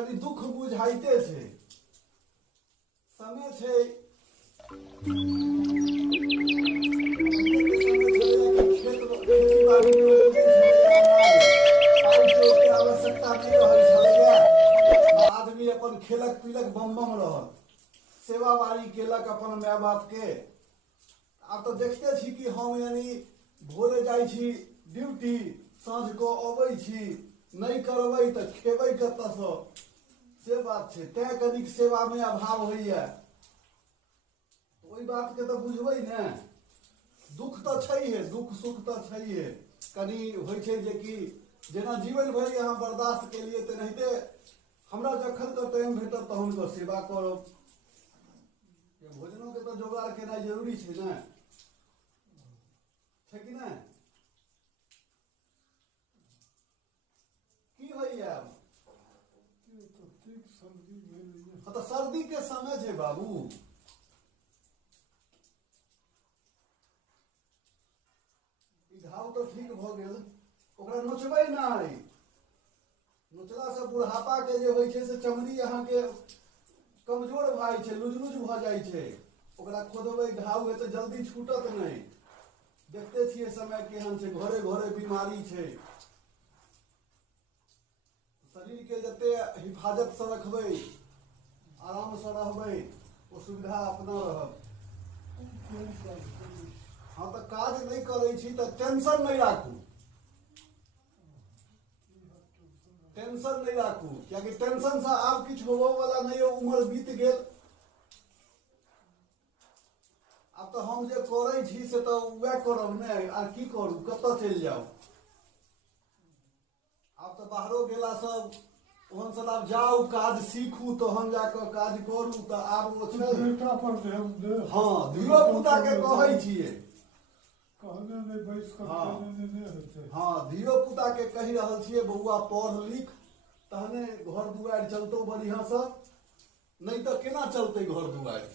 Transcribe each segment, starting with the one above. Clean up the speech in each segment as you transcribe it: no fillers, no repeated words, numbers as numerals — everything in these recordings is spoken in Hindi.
कनी दुख बुझाइते छे। समय छे पहिले के समय छलैया कि खेती बाड़ी में उपजै छलैया अनाज, पाइ के ओते आवश्यकता नहीं रहै छलैया। आदमी अपन खेलक पीलक बम बम रहल, सेवा बाड़ी केलक अपन माय बाप के। आब तो देखते छी कि हम यानी भोरे जाइ छी ड्यूटी, साँझ को अबै छी, नहीं करबै तो खेबै कतऽ से बात छै। तैं कनिक सेवा में अभाव होइया, ओहि बात के तो बुझबै ने। दुख तो छैहे, दुख सुख तो छैहे, कनी होइ छै जे कि जेना जीवन भरि अहाँ बर्दाश्त केलिए तेनाहिते हमरा जखन के टाइम भेटत तहन के सेवा करब। भोजनों के तो जोगाड़ केनाइ जरूरी छै ने, छै कि नहीं? की होइया हाँ तो सर्दी के समय छै बाबू। घाव तो ठीक भ गेल, ओकरा नोचबै नहीं। नोचला से बुढ़ापा के जे होइ छै से चमड़ी अहाँ के कमजोर भ जाइ छै, लुज भ जाइ छै। ओकरा खोदबै घाव हेतै जल्दी छूटत नहीं। देखते छियै समय केहन छै, घरे घरे बीमारी छै। शरीर के जते हिफाजत से रखबै, आराम से रहबै, ओ सुविधा अपना रहत। हाँ तो काज नहीं करै छी तो टेंशन नहीं राखू, टेंशन नहीं राखू, कियाकि टेंशन से आब किछ होबो वाला नहीं है। उम्र बीत गेल, अब तो हम जे करै छी से तो वह करब ने, आर की करू, कतऽ चलि जाऊ। आब तो बाहरो गेला सब ओहन सन आब जाऊ काज सीखू तहन जाकर काज करू। तो आब ओ छै हाँ धियो पुता के कहै छियै, हाँ धियो पुता के कहि रहल छियै बउआ पढ़ लिख तहने घर दुआरि चलतौ बढ़िया से, नहीं तो केना चलते घर दुआरि।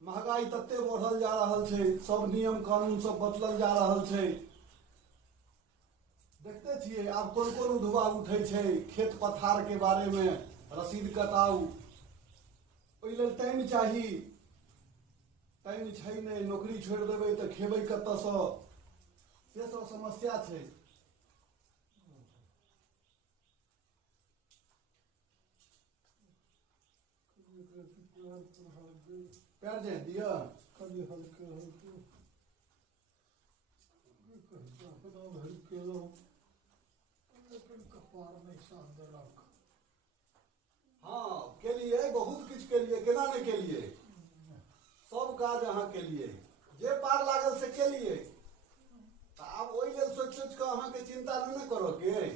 महगाई तते बढ़ल जा रहल छै, सब नियम कानून सब बदलल जा रहल छै। देखते छियै आब कोन कोन उधवा उठै छै खेत पथार के बारे में, रसीद कटाऊ, ओहि लेल टाइम चाही। टाइम छै नहीं, नौकरी छोड़ देबै तो खेबै कतऽ से सब समस्या छै। पैर जाए दिया हाँ केलिए, बहुत किछ केलिए, केना नहीं केलिए, सब काज अहाँ केलिए, जे पार लागल से केलिए। तो आब ओहि लेल सोच सोच के अहाँ के चिंता नहीं न करऽ के।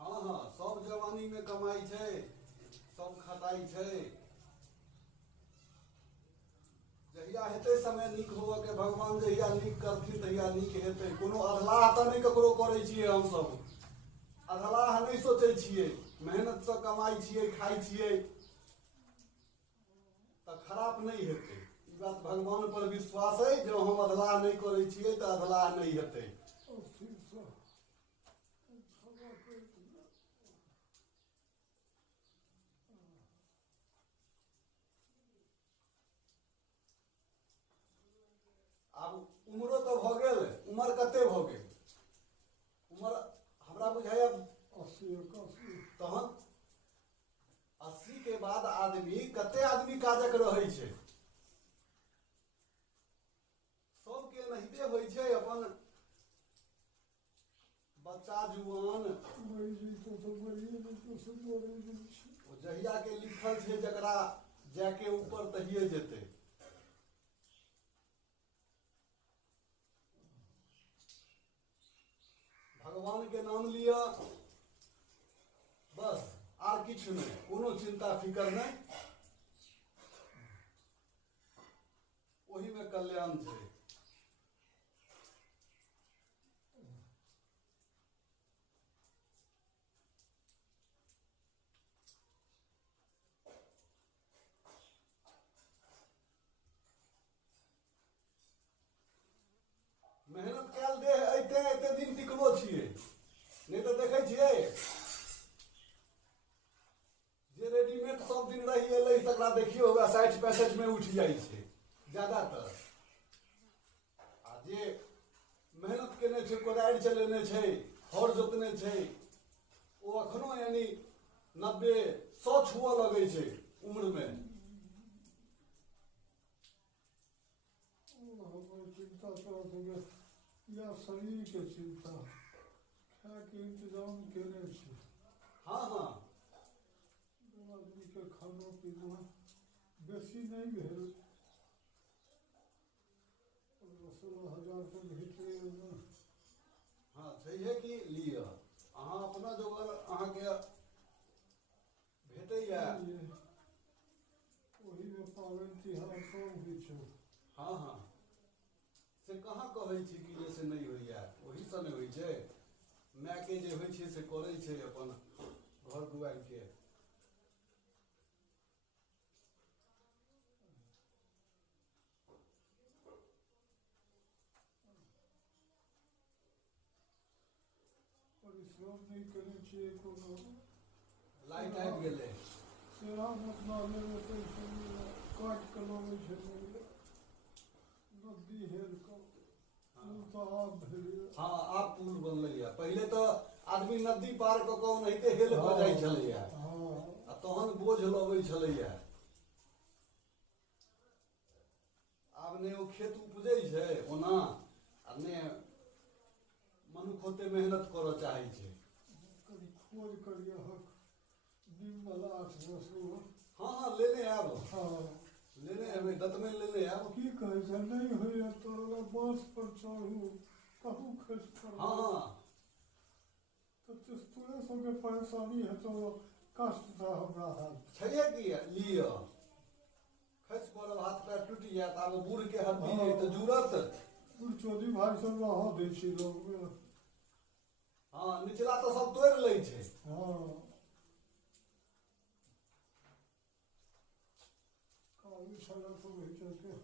हाँ हाँ सब जवानी में कमाई छै, सब खटाई छै। जहिया हेतै समय नीक होबऽ के, भगवान जहिया नीक करथिन तहिया नीक हेतै। कोनो अधलाह तो नहीं ककरो करै छियै हम सब, अधलाह नहीं सोचै छियै। मेहनत से कमाई छियै, खाई छियै तो खराब नहीं हेतै। ई बात भगवान पर विश्वास है, जो हम अधलाह नहीं करै छियै तो अधलाह नहीं हेतै। आब उम्रो तो भ गेल, उम्र कते भ गेल, उम्र हमरा बुझाइया 80 तहन 80 के बाद आदमी कते आदमी काजक रहै छै। सबके एनाहिते होइ छै, अपन बच्चा जुआन जहिया के लिखल छै जकरा जाके ऊपर तहिए जेतै। भगवान के नाम लिया बस, आर किछु नहीं, कोनो चिंता फिकर नहीं, वही में कल्याण छै। मेहनत कयल दे अइते अइते दिन टिकलो छियै, नहीं तो देखे छियै जे रेडीमेड सब दिन रही एलै तकरा देखियो होगा 60-65 में उठ जाइ छै ज्यादातर। आ जे मेहनत केने छै, कोदारि चलेने छै, हर जोतने छै, ओ अखनो यानी 90-100 छुअ लगै छै उम्र में। चिंता तो या शरीर के चिंता, खाए के इंतजाम केने छी। हाँ हाँ आदमी के खाना पीना बेसी नहीं भेल, 16,000 तो भेटले ना। हाँ छैहे कि लिअ अहाँ अपना जोगर अहाँके भेटैया। वही में पाबनि तिहार सब होइ छै। हाँ हाँ से कहाँ कहै छी कि जे से नहीं होइया, वही से नहीं होइ छै। माय के जे होइ छै से करै छै अपन घर दुआरि के। परिश्रम नहीं करै छियै कोनो। लाइट आबि गेलै। सेवा अपना लेबै तऽ काटि कऽ लबै छै नदी हेल कऽ। पुल तऽ आब भेलैया। हाँ आब पुल बनलैया, पहिले तो आदमी नदी पार कऽ कऽ ओनाहिते हेल कऽ जाइ छलैया आ तहन बोझ लबै छलैया। आब ने ओ खेत उपजै छै ओना, आ ने मनुख ओते मेहनत करऽ चाहै छै। कभी खोज करिए हक नीम वाला 8-10 गो। हाँ हाँ लेने आब, हाँ लेने अबै दतमनि लेने आब। की कहै छै नहीं होइए तो बाँस पर चढ़ू कहूँ खसि पड़ू। हाँ हाँ तो तोरे सबके परेशानी हेतौ, कष्ट था हमरा हाल। छैहे कि लिअ खसि पड़ब, हाथ पैर टूटि जायत, आब बूढ़ के हड्डी अइ तऽ जुड़त। चौधरी भाई सब रह दै छै लोग। हाँ निचला तो सब तोड़ि लै छै। हाँ काबू छला तो भेटै के।